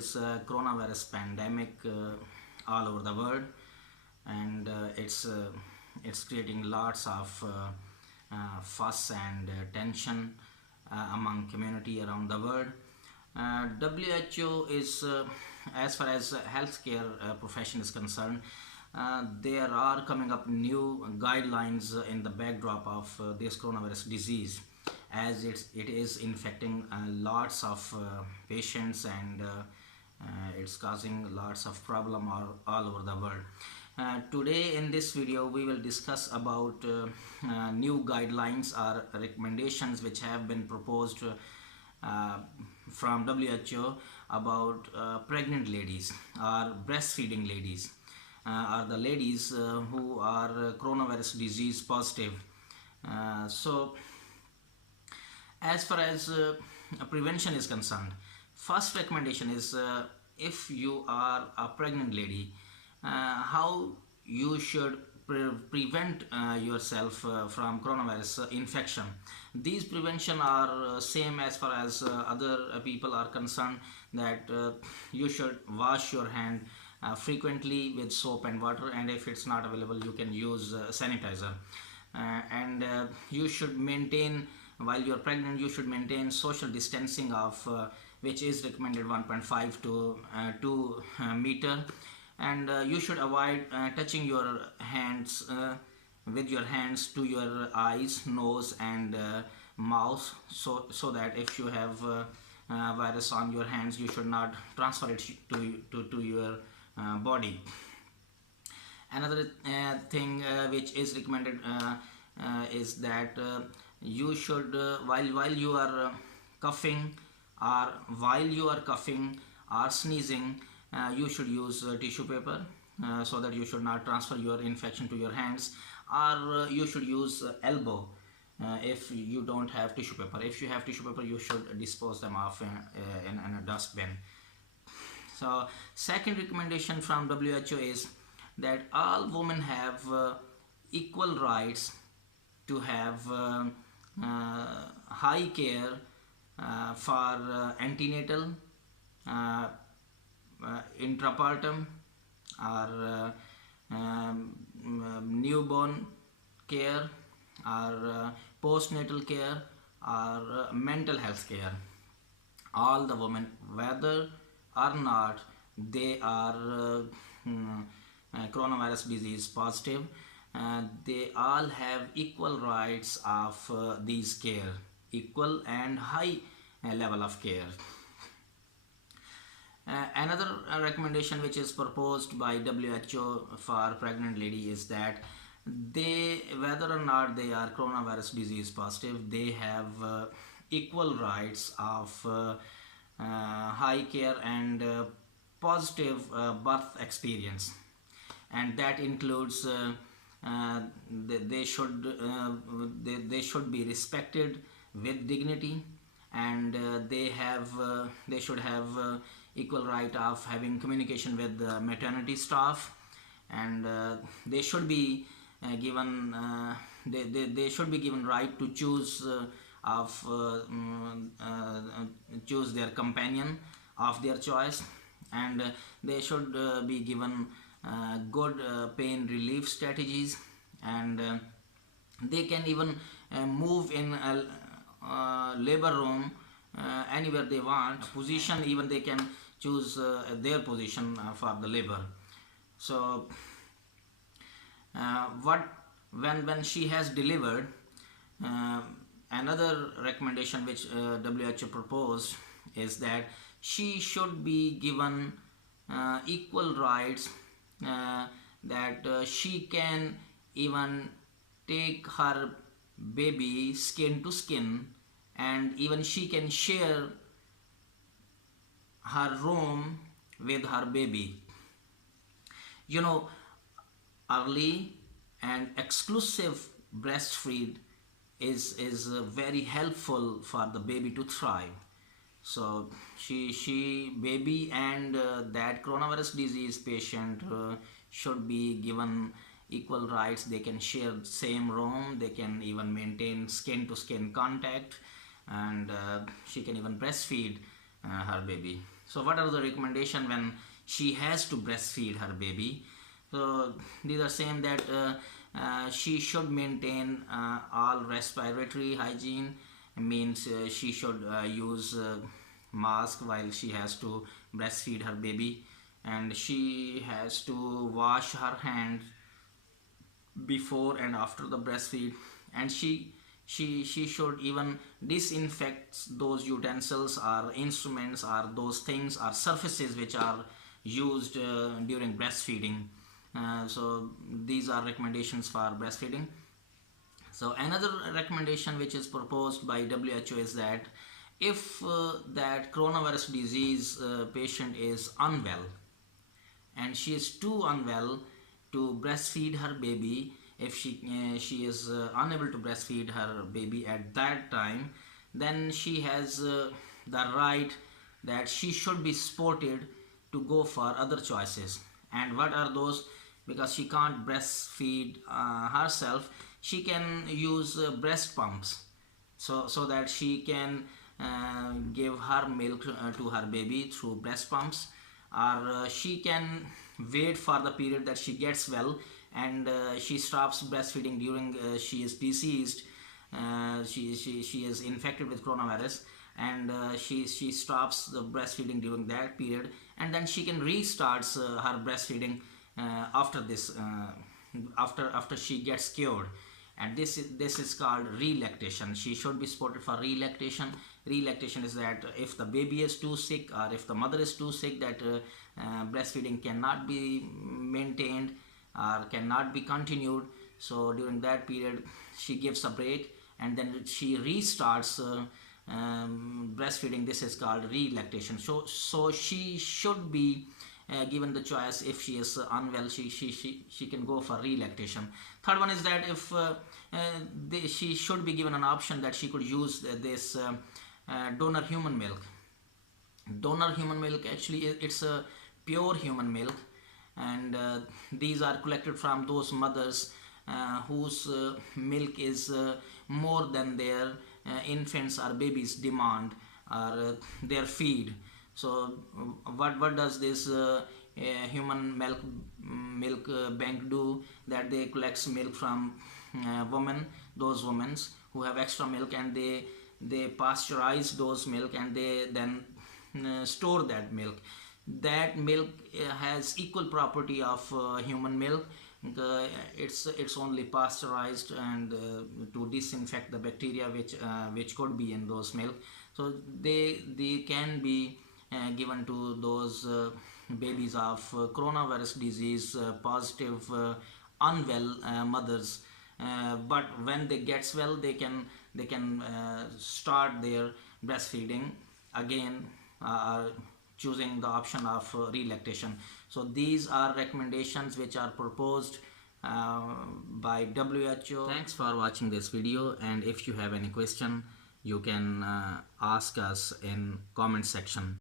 is a coronavirus pandemic all over the world, and it's creating lots of fuss and tension among community around the world. WHO is, as far as healthcare profession is concerned, there are coming up new guidelines in the backdrop of this coronavirus disease, as it is infecting lots of patients, and it's causing lots of problem all over the world. Today in this video we will discuss about new guidelines or recommendations which have been proposed from WHO about pregnant ladies or breastfeeding ladies, are the ladies who are coronavirus disease positive. So as far as prevention is concerned, first recommendation is if you are a pregnant lady, how you should prevent yourself from coronavirus infection. These prevention are same as far as other people are concerned, that you should wash your hand frequently with soap and water, and if it's not available you can use sanitizer, and you should maintain, while you're pregnant, you should maintain social distancing of which is recommended 1.5 to 2 meter, and you should avoid touching your hands with your hands to your eyes, nose and mouth, so that if you have virus on your hands you should not transfer it to your body. Another thing which is recommended is that you should while you are coughing or sneezing, you should use tissue paper so that you should not transfer your infection to your hands, or you should use elbow if you don't have tissue paper. If you have tissue paper, you should dispose them off in a dustbin. So second recommendation from WHO is that all women have equal rights to have high care for antenatal, intrapartum or newborn care, or postnatal care, or mental health care. All the women, whether or not they are coronavirus disease positive, they all have equal rights of these care, equal and high level of care. Another recommendation which is proposed by WHO for pregnant lady is that they, whether or not they are coronavirus disease positive, they have equal rights of high care and positive birth experience, and that includes they should be respected with dignity, and they should have equal right of having communication with the maternity staff, and they should be given they should be given right to choose choose their companion of their choice, and they should be given good pain relief strategies, and they can even move in a labor room anywhere they want, position, even they can choose their position for the labor. So when she has delivered, another recommendation which WHO proposed is that she should be given equal rights, that she can even take her baby skin to skin, and even she can share her room with her baby. You know, early and exclusive breastfeed is very helpful for the baby to thrive. So she baby and that coronavirus disease patient should be given equal rights. They can share same room, they can even maintain skin to skin contact, and she can even breastfeed her baby. So what are the recommendation when she has to breastfeed her baby? So these are same that she should maintain all respiratory hygiene, means she should use mask while she has to breastfeed her baby, and she has to wash her hand before and after the breastfeed, and she should even disinfect those utensils or instruments or those things or surfaces which are used during breastfeeding. So these are recommendations for breastfeeding. So another recommendation which is proposed by WHO is that if that coronavirus disease patient is unwell and she is too unwell to breastfeed her baby, if she is unable to breastfeed her baby at that time, then she has the right that she should be supported to go for other choices. And what are those? Because she can't breastfeed herself, she can use breast pumps, so that she can give her milk to her baby through breast pumps, or she can wait for the period that she gets well and she stops breastfeeding during she is diseased, she is infected with coronavirus, and she stops the breastfeeding during that period, and then she can restart her breastfeeding after this after she gets cured. And this is called relactation. She should be supported for relactation. Relactation is that if the baby is too sick or if the mother is too sick that breastfeeding cannot be maintained or cannot be continued, so during that period she gives a break and then she restarts breastfeeding. This is called relactation. So she should be given the choice. If she is unwell, she can go for relactation. Third one is that if she should be given an option that she could use this donor human milk. Donor human milk, actually it's a pure human milk, and these are collected from those mothers whose milk is more than their infants or babies demand or their feed. So what does this human milk bank do? That they collects milk from those women who have extra milk, and they pasteurize those milk, and they then store that milk. That milk has equal property of human milk. It's only pasteurized and to disinfect the bacteria which could be in those milk. So they can be given to those babies of coronavirus disease positive unwell mothers, but when they gets well, they can start their breastfeeding again, choosing the option of relactation. So these are recommendations which are proposed by WHO. Thanks for watching this video, and if you have any question, you can ask us in comment section.